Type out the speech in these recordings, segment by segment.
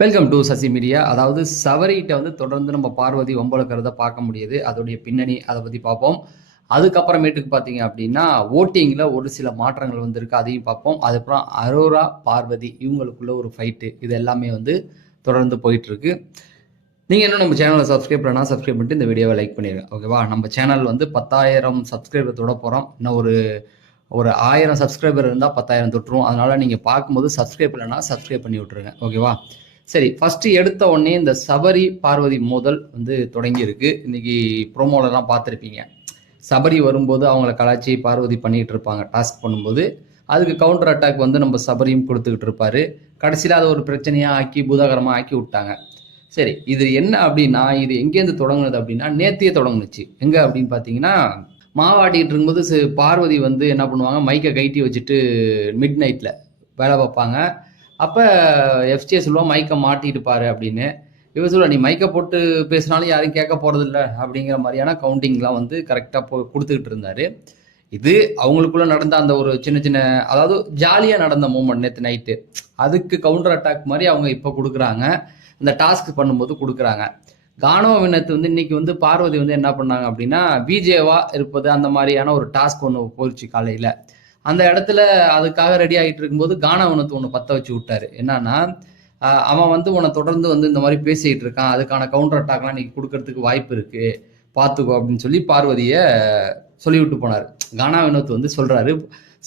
Welcome to Sasi media. அதாவது சவரிகிட்ட தொடர்ந்து நம்ம பார்வதி வம்பளக்கிறத பார்க்க முடியுது. அதோடைய பின்னணி அதை பற்றி பார்ப்போம். அதுக்கப்புறமேட்டுக்கு பார்த்தீங்க அப்படின்னா ஓட்டிங்கில் ஒரு சில மாற்றங்கள் வந்திருக்கு, அதையும் பார்ப்போம். அதுக்கப்புறம் அரோரா பார்வதி இவங்களுக்குள்ள ஒரு ஃபைட்டு, இது எல்லாமே தொடர்ந்து போயிட்டுருக்கு. நீங்கள் இன்னும் நம்ம சேனலை சப்ஸ்கிரைப் பண்ணால் சப்ஸ்கிரைப் பண்ணிட்டு இந்த வீடியோவை லைக் பண்ணிடுங்க, ஓகேவா? நம்ம சேனல் 10,000 சப்ஸ்கிரைபர் தொட போகிறோம். இன்னும் ஒரு 1000 சப்ஸ்கிரைபர் இருந்தால் 10,000 தொட்டுரும். அதனால் நீங்கள் பார்க்கும்போது சப்ஸ்கிரைப் இல்லைன்னா சப்ஸ்கிரைப் பண்ணி விட்ருங்க, ஓகேவா? சரி, ஃபஸ்ட்டு எடுத்த உடனே இந்த சபரி பார்வதி மோதல் தொடங்கியிருக்கு. இன்னைக்கு ப்ரோமோலலாம் பார்த்துருப்பீங்க. சபரி வரும்போது அவங்கள கலாச்சி பார்வதி பண்ணிகிட்டு இருப்பாங்க டாஸ்க் பண்ணும்போது. அதுக்கு கவுண்டர் அட்டாக் நம்ம சபரியும் கொடுத்துக்கிட்டு இருப்பாரு. கடைசியில் அதை ஒரு பிரச்சனையாக ஆக்கி பூதாகரமாக ஆக்கி விட்டாங்க. சரி, இது என்ன அப்படின்னா, இது எங்கேருந்து தொடங்குனது அப்படின்னா நேத்தியே தொடங்குனுச்சு. எங்கே அப்படின்னு பார்த்தீங்கன்னா, மாவாட்டிகிட்டு இருக்கும்போது பார்வதி என்ன பண்ணுவாங்க, மைக்கை கைட்டி வச்சுட்டு மிட் நைட்டில் வேலை பார்ப்பாங்க. அப்போ எஃப்ஜே சொல்லுவான் மைக்கை மாட்டிட்டு பாரு அப்படின்னு. இவர் சொல்லுவா, நீ மைக்கை போட்டு பேசினாலும் யாரும் கேட்க போகிறதில்ல அப்படிங்கிற மாதிரியான கவுண்டிங்லாம் கரெக்டாக கொடுத்துக்கிட்டு இருந்தார். இது அவங்களுக்குள்ள நடந்த அந்த ஒரு சின்ன சின்ன, அதாவது ஜாலியாக நடந்த மூமெண்ட் நேற்று நைட்டு. அதுக்கு கவுண்டர் அட்டாக் மாதிரி அவங்க இப்போ கொடுக்குறாங்க, இந்த டாஸ்க் பண்ணும்போது கொடுக்குறாங்க. கானோ வினத்து இன்னைக்கு பார்வதி என்ன பண்ணாங்க அப்படின்னா, பிஜேவா இருப்பது அந்த மாதிரியான ஒரு டாஸ்க் ஒன்று போயிடுச்சு காலையில். அந்த இடத்துல அதுக்காக ரெடி ஆகிட்டு இருக்கும்போது கானவனத்து ஒன்று பற்ற வச்சு விட்டாரு. என்னன்னா, அவன் உன்னை தொடர்ந்து இந்த மாதிரி பேசிக்கிட்டு இருக்கான், அதுக்கான கவுண்டர் அட்டாக்லாம் நீ கொடுக்கறதுக்கு வாய்ப்பு இருக்கு, பார்த்துக்கோ அப்படின்னு சொல்லி பார்வதியை சொல்லிவிட்டு போனார். கானா வினோத் சொல்றாரு,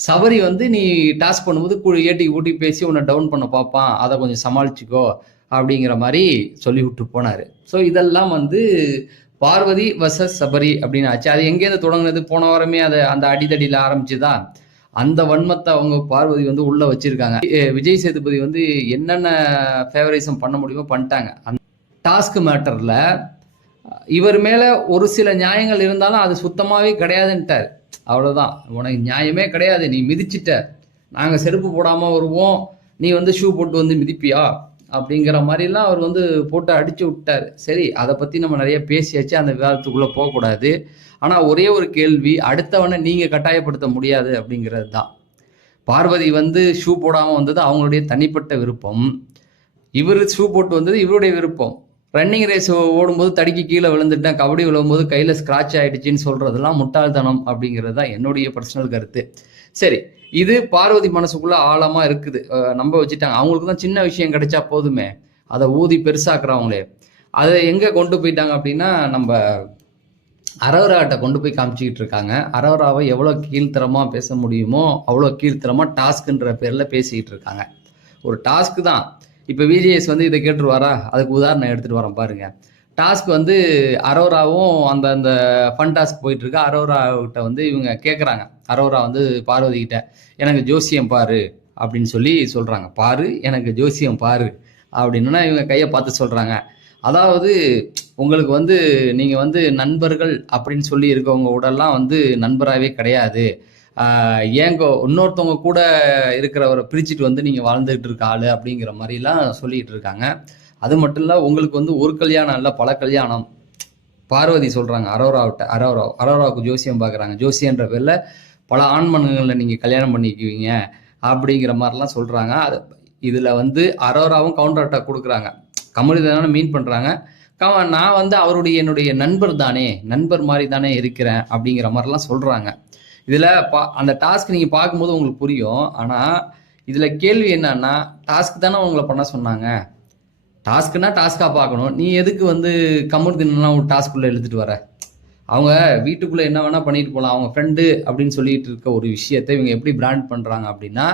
சபரி நீ டாஸ்க் பண்ணும்போது ஏட்டி ஊட்டி பேசி உன்னை டவுன் பண்ண பார்ப்பான், அதை கொஞ்சம் சமாளிச்சுக்கோ அப்படிங்கிற மாதிரி சொல்லிவிட்டு போனார். ஸோ இதெல்லாம் பார்வதி வர்சஸ் சபரி அப்படின்னு ஆச்சு. அது எங்கேருந்து தொடங்குனது? போன வாரமே அந்த அடிதடியில் ஆரம்பிச்சுதான். அந்த வன்மத்தை அவங்க பார்வதி உள்ள வச்சிருக்காங்க. விஜய் சேதுபதி என்னென்ன ஃபேவரிசம் பண்ண முடியுமோ பண்ணிட்டாங்க. அந்த டாஸ்க் மேட்டர்ல இவர் மேல ஒரு சில நியாயங்கள் இருந்தாலும் அது சுத்தமாவே கிடையாதுன்ட்டார். அவ்வளவுதான், உனக்கு நியாயமே கிடையாது, நீ மிதிச்சிட்ட, நாங்க செருப்பு போடாம வருவோம், நீ ஷூ போட்டு மிதிப்பியா அப்படிங்கிற மாதிரிலாம் அவர் போட்டு அடிச்சு விட்டார். சரி, அதை பத்தி நம்ம நிறைய பேசியாச்சு, அந்த விவாதத்துக்குள்ள போகக்கூடாது. ஆனா ஒரே ஒரு கேள்வி, அடுத்தவனை நீங்க கட்டாயப்படுத்த முடியாது அப்படிங்கிறது தான். பார்வதி ஷூ போடாம வந்தது அவங்களுடைய தனிப்பட்ட விருப்பம். இவர் ஷூ போட்டு வந்தது இவருடைய விருப்பம். ரன்னிங் ரேஸ் ஓடும்போது தடுக்கி கீழே விழுந்துட்டேன், கபடி விழும்போது கையில ஸ்கிராட்ச் ஆயிடுச்சுன்னு சொல்றதெல்லாம் முட்டாள்தனம் அப்படிங்கிறது தான் என்னுடைய பர்சனல் கருத்து. சரி, இது பார்வதி மனசுக்குள்ள ஆழமா இருக்குது, நம்ப வச்சுட்டாங்க. அவங்களுக்கு தான் சின்ன விஷயம் கிடைச்சா போதுமே, அதை ஊதி பெருசாக்குறவங்களே. அதை எங்க கொண்டு போயிட்டாங்க அப்படின்னா, நம்ம அரோராட்ட கொண்டு போய் காமிச்சிக்கிட்டு இருக்காங்க. அரோராவை எவ்வளோ கீழ்த்தரமாக பேச முடியுமோ அவ்வளோ கீழ்த்தரமாக டாஸ்க்குன்ற பேரில் பேசிக்கிட்டு இருக்காங்க. ஒரு டாஸ்க்கு தான். இப்போ விஜிஎஸ் இதை கேட்டுருவாரா? அதுக்கு உதாரணம் எடுத்துகிட்டு வரேன் பாருங்க. டாஸ்க் அரோராவும் அந்த ஃபன் டாஸ்க் போயிட்டு இருக்கு. அரோராகிட்ட இவங்க கேட்குறாங்க, அரோரா பார்வதி கிட்ட, எனக்கு ஜோசியம் பாரு அப்படின்னு சொல்லி சொல்கிறாங்க. பாரு, எனக்கு ஜோசியம் பாரு அப்படின்னா இவங்க கையை பார்த்து சொல்கிறாங்க. அதாவது உங்களுக்கு நீங்கள் நண்பர்கள் அப்படின்னு சொல்லி இருக்கவங்க கூடலாம் நண்பராகவே கிடையாது, ஏங்கோ இன்னொருத்தவங்க கூட இருக்கிறவரை பிரிச்சுட்டு நீங்கள் வாழ்ந்துகிட்டு இருக்க ஆளு அப்படிங்கிற மாதிரிலாம் சொல்லிட்டு இருக்காங்க. அது மட்டும் இல்லை, உங்களுக்கு ஒரு கல்யாணம் இல்லை, பல கல்யாணம். பார்வதி சொல்கிறாங்க அரோராவிட்ட, அரோராவுக்கு ஜோசியம் பார்க்குறாங்க, ஜோசியன்ற பேரில் பல ஆண்மன்களில் நீங்கள் கல்யாணம் பண்ணிக்குவீங்க அப்படிங்கிற மாதிரிலாம் சொல்கிறாங்க. அது இதில் அரோராவும் கவுண்டர் அட்டாக் கொடுக்குறாங்க. கமலிதான மீன் பண்ணுறாங்க. நான் அவருடைய என்னுடைய நண்பர் தானே, நண்பர் மாதிரி தானே இருக்கிறேன் அப்படிங்கிற மாதிரிலாம் சொல்கிறாங்க. இதில் அந்த டாஸ்க் நீங்கள் பார்க்கும்போது உங்களுக்கு புரியும். ஆனால் இதில் கேள்வி என்னன்னா, டாஸ்க் தானே உங்களை பண்ண சொன்னாங்க, டாஸ்க்குன்னா டாஸ்க்காக பார்க்கணும். நீ எதுக்கு கமருதீன்லாம் ஒரு டாஸ்க்குள்ளே எழுதிட்டு வர? அவங்க வீட்டுக்குள்ளே என்ன வேணால் பண்ணிட்டு போகலாம். அவங்க ஃப்ரெண்டு அப்படின்னு சொல்லிட்டு இருக்க ஒரு விஷயத்தை இவங்க எப்படி பிராண்ட் பண்ணுறாங்க அப்படின்னா,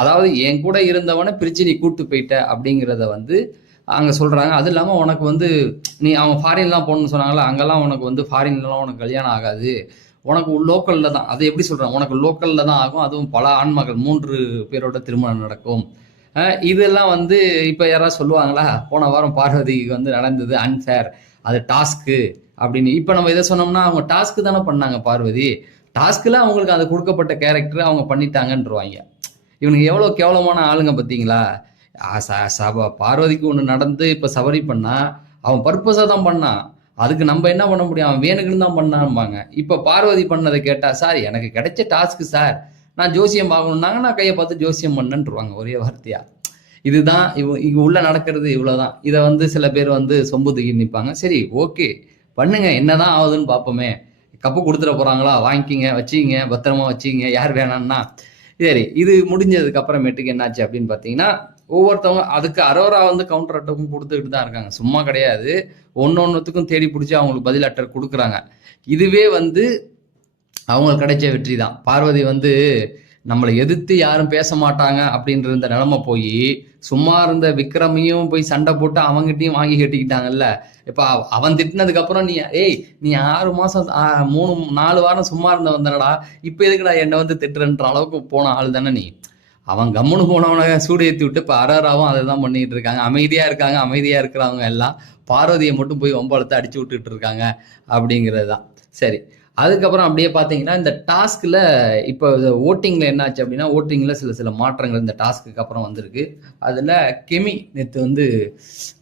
அதாவது என் கூட இருந்தவனை பிரித்து நீ கூப்பிட்டு போயிட்ட அப்படிங்கிறத அங்கே சொல்கிறாங்க. அது இல்லாமல் உனக்கு நீ அவன் ஃபாரின்லாம் போகணுன்னு சொன்னாங்களா, அங்கெல்லாம் உனக்கு ஃபாரின்லாம் உனக்கு கல்யாணம் ஆகாது, உனக்கு லோக்கலில் தான். அதை எப்படி சொல்கிறாங்க, உனக்கு லோக்கலில் தான் ஆகும், அதுவும் பல ஆண்மகள் 3 பேரோட திருமணம் நடக்கும். இதெல்லாம் இப்போ யாராவது சொல்லுவாங்களா? போன வாரம் பார்வதிக்கு நடந்தது அன்ஃபேர், அது டாஸ்க்கு அப்படின்னு. இப்போ நம்ம இதை சொன்னோம்னா அவங்க டாஸ்க்கு தானே பண்ணாங்க பார்வதி, டாஸ்க்கில் அவங்களுக்கு அது கொடுக்கப்பட்ட கேரக்டர் அவங்க பண்ணிட்டாங்கன்றவாங்க. இவனுக்கு எவ்வளோ கேவலமான ஆளுங்க பார்த்தீங்களா? பார்வதிக்கு ஒன்று நடந்து இப்போ சபரி பண்ணா அவன் பர்பஸாக தான் பண்ணான், அதுக்கு நம்ம என்ன பண்ண முடியும், அவன் வேணுக்குன்னு தான் பண்ணாம்பாங்க. இப்போ பார்வதி பண்ணதை கேட்டால், சார் எனக்கு கிடைச்ச டாஸ்க்கு சார், நான் ஜோசியம் பார்க்கணுன்னாங்க, நான் கையை பார்த்து ஜோசியம் பண்ணேன்ருவாங்க ஒரே வார்த்தையா. இதுதான் இங்க உள்ள நடக்கிறது இவ்வளவுதான். இதை வந்து சில பேர் வந்து சொம்பு தூக்கி நிற்பாங்க. சரி ஓகே பண்ணுங்க, என்னதான் ஆகுதுன்னு பார்ப்போமே. கப்பு கொடுத்துட போறாங்களா, வாங்கிக்கிங்க, வச்சுக்கிங்க, பத்திரமா வச்சுக்கிங்க, யார் வேணாம்னா. சரி, இது முடிஞ்சதுக்கு அப்புறமேட்டுக்கு என்னாச்சு அப்படின்னு பார்த்தீங்கன்னா, ஒவ்வொருத்தவங்க அதுக்கு அரோரா வந்து கவுண்டர் அட்டக்கும் கொடுத்துக்கிட்டு தான் இருக்காங்க. சும்மா கிடையாது. ஒன்னொன்னுத்துக்கும் தேடி பிடிச்சி அவங்களுக்கு பதில் அட்டர் கொடுக்குறாங்க. இதுவே வந்து அவங்களுக்கு கிடைச்ச வெற்றி தான். பார்வதி வந்து நம்மளை எதிர்த்து யாரும் பேச மாட்டாங்க அப்படின்ற இந்த நிலைமை போய் சும்மா இருந்த விக்ரமையும் போய் சண்டை போட்டு அவங்ககிட்டயும் வாங்கி கட்டிக்கிட்டாங்கல்ல. இப்ப அவன் திட்டினதுக்கு அப்புறம் நீ 6 மாசம் 4 வாரம் சும்மா இருந்த வந்தனடா, இப்ப எதுக்குடா என்னை வந்து திட்டுறன்ற அளவுக்கு போன ஆள் தானே நீ. அவன் கம்முன்னு போனவனை சூடு ஏற்றி விட்டு இப்போ அரராவும் அதை தான் பண்ணிட்டு இருக்காங்க. அமைதியா இருக்காங்க. அமைதியா இருக்கிறவங்க எல்லாம் பார்வதியை மட்டும் போய் வம்பாளத்தை அடிச்சு விட்டுட்டு இருக்காங்க அப்படிங்கிறது தான். சரி, அதுக்கப்புறம் அப்படியே பார்த்தீங்கன்னா இந்த டாஸ்கில் இப்போ ஓட்டிங்கில் என்னாச்சு அப்படின்னா, ஓட்டிங்கில் சில மாற்றங்கள் இந்த டாஸ்க்கு அப்புறம் வந்திருக்கு. அதில் கெமி நேற்று வந்து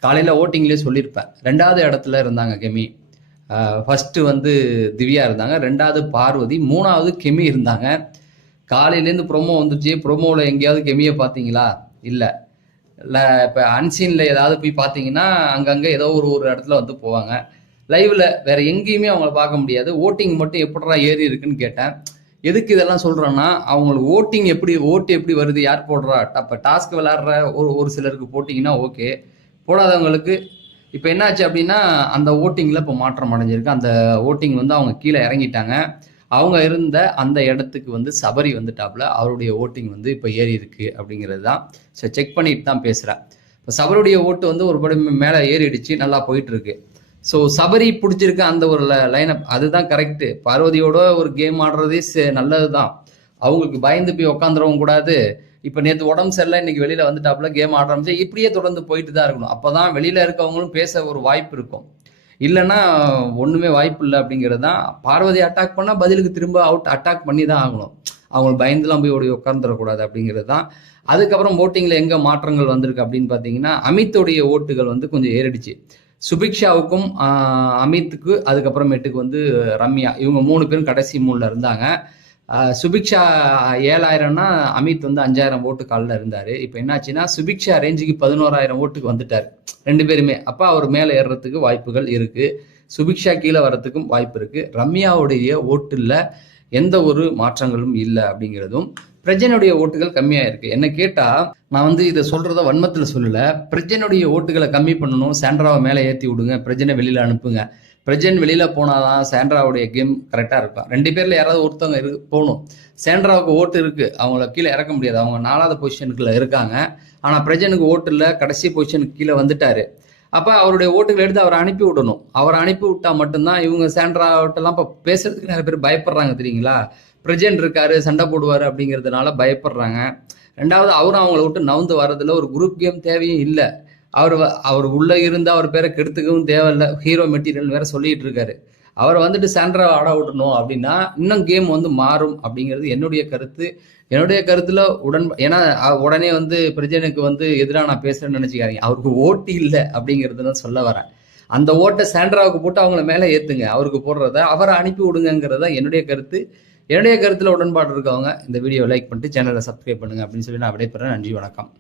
காலையில் ஓட்டிங்லேயே சொல்லியிருப்பேன், 2வது இடத்துல இருந்தாங்க கெமி. ஃபஸ்ட்டு வந்து திவ்யா இருந்தாங்க, 2வது பார்வதி, 3வது கெமி இருந்தாங்க. காலையிலேருந்து ப்ரோமோ வந்துச்சு. ப்ரோமோவில் எங்கேயாவது கெமியை பார்த்தீங்களா? இல்லை. இப்போ அன்சீனில் ஏதாவது போய் பார்த்தீங்கன்னா அங்கங்கே ஏதோ ஒரு இடத்துல வந்து போவாங்க. லைவ்ல வேற எங்கேயுமே அவங்கள பார்க்க முடியாது. ஓட்டிங் மட்டும் எப்படிடா ஏறி இருக்குன்னு கேட்டேன். எதுக்கு இதெல்லாம் சொல்றேன்னா, அவங்களுக்கு ஓட்டிங் ஓட்டு எப்படி வருது, யார் போடுறா, அப்போ டாஸ்க் விளையாடுற ஒரு சிலருக்கு போட்டிங்கன்னா ஓகே, போடாதவங்களுக்கு இப்போ என்னாச்சு அப்படின்னா அந்த ஓட்டிங்கில் இப்போ மாற்றம் அடைஞ்சிருக்கு. அந்த ஓட்டிங் வந்து அவங்க கீழே இறங்கிட்டாங்க. அவங்க இருந்த அந்த இடத்துக்கு வந்து சபரி வந்துட்டாப்புல. அவருடைய ஓட்டிங் வந்து இப்போ ஏறி இருக்கு அப்படிங்கிறது தான். ஸோ செக் பண்ணிட்டு தான் பேசுகிறேன். இப்போ சபருடைய ஓட்டு வந்து ஒரு படி மேலே ஏறிடுச்சு, நல்லா போயிட்டு இருக்கு. ஸோ சபரி பிடிச்சிருக்க அந்த ஒரு லைனப் அதுதான் கரெக்டு. பார்வதியோட ஒரு கேம் ஆடுறதே நல்லது தான். அவங்களுக்கு பயந்து போய் உட்காந்துடவும் கூடாது. இப்போ நேற்று உடம்பு சரியில்லை, இன்னைக்கு வெளியில வந்துட்டாப்புல கேம் ஆடுறோம், இப்படியே தொடர்ந்து போயிட்டு தான் இருக்கணும். அப்போதான் வெளியில இருக்கவங்களும் பேச ஒரு வாய்ப்பு இருக்கும். இல்லைன்னா ஒன்றுமே வாய்ப்பு இல்லை அப்படிங்கிறது தான். பார்வதி அட்டாக் பண்ணால் பதிலுக்கு திரும்ப அட்டாக் பண்ணி தான் ஆகணும். அவங்களுக்கு பயந்துலாம் போய் ஓடி உட்காந்துடக்கூடாது அப்படிங்கிறது தான். அதுக்கப்புறம் ஓட்டிங்கில் எங்கே மாற்றங்கள் வந்திருக்கு அப்படின்னு பார்த்தீங்கன்னா, அமித்துடைய ஓட்டுகள் வந்து கொஞ்சம் ஏறிடுச்சு. சுபிக்ஷாவுக்கும் அமித்துக்கு அதுக்கப்புறமேட்டுக்கு வந்து ரம்யா, இவங்க 3 பேரும் கடைசி 3ல் இருந்தாங்க. சுபிக்ஷா 7000னா அமித் வந்து 5000 ஓட்டு காலில் இருந்தார். இப்போ என்னாச்சுன்னா சுபிக்ஷா ரேஞ்சுக்கு 11,000 ஓட்டுக்கு வந்துட்டார் 2 பேருமே. அப்போ அவர் மேலே ஏறுறதுக்கு வாய்ப்புகள் இருக்குது. சுபிக்ஷா கீழே வர்றதுக்கும் வாய்ப்பு இருக்குது. ரம்யாவுடைய ஓட்டில் எந்த ஒரு மாற்றங்களும் இல்லை அப்படிங்கிறதும். பிரஜனுடைய ஓட்டுகள் கம்மியாக இருக்குது. என்ன கேட்டால் நான் வந்து இதை சொல்கிறத வன்மத்தில் சொல்லலை. பிரஜனுடைய ஓட்டுகளை கம்மி பண்ணணும், சாண்ட்ராவை மேலே ஏற்றி விடுங்க, பிரஜனை வெளியில் அனுப்புங்க. பிரஜன் வெளியில் போனாதான் சாண்ட்ராவுடைய கேம் கரெக்டாக இருக்கும். 2 பேரில் யாராவது ஒருத்தவங்க போகணும். சாண்ட்ராவுக்கு ஓட்டு இருக்குது, அவங்கள கீழே இறக்க முடியாது. அவங்க 4வது பொசிஷனுக்குள்ள இருக்காங்க. ஆனால் பிரஜனுக்கு ஓட்டு இல்லை, கடைசி பொசிஷனுக்கு கீழே வந்துட்டாரு. அப்போ அவருடைய ஓட்டுகளை எடுத்து அவரை அனுப்பி விடணும். அவரை அனுப்பி விட்டால் மட்டும்தான் இவங்க சாண்ட்ராவிட்டெல்லாம் இப்போ பேசுறதுக்கு நிறைய பேர் பயப்படுறாங்க தெரியுங்களா. பிரஜன் இருக்காரு, சண்டை போடுவார் அப்படிங்கிறதுனால பயப்படுறாங்க. 2வது அவரும் அவங்கள விட்டு நவுந்து வர்றதுல ஒரு குரூப் கேம் தேவையும் இல்லை. அவர் உள்ள இருந்து அவர் பேரை கெடுத்துக்கவும் தேவையில்லை. ஹீரோ மெட்டீரியல் வேற சொல்லிட்டு இருக்காரு. அவரை வந்துட்டு சாண்ட்ரா ஆட விடணும் அப்படின்னா இன்னும் கேம் வந்து மாறும் அப்படிங்கிறது என்னுடைய கருத்து. என்னுடைய கருத்துல ஏன்னா உடனே வந்து பிரஜனுக்கு வந்து எதிராக நான் பேசுறேன்னு நினைச்சுக்காதீங்க. அவருக்கு ஓட்டு இல்லை அப்படிங்கிறது தான் சொல்ல வரேன். அந்த ஓட்டை சாண்ட்ராவுக்கு போட்டு அவங்கள மேலே ஏத்துங்க. அவருக்கு போடுறத அவரை அனுப்பி விடுங்கிறதா என்னுடைய கருத்து. என்னுடைய கருத்துல உடன்பாடு இருக்கவங்க இந்த வீடியோ லைக் பண்ணிட்டு சேனலை சப்ஸ்கிரைப் பண்ணுங்க அப்படின்னு சொல்லி நான் விடைபெறேன். நன்றி, வணக்கம்.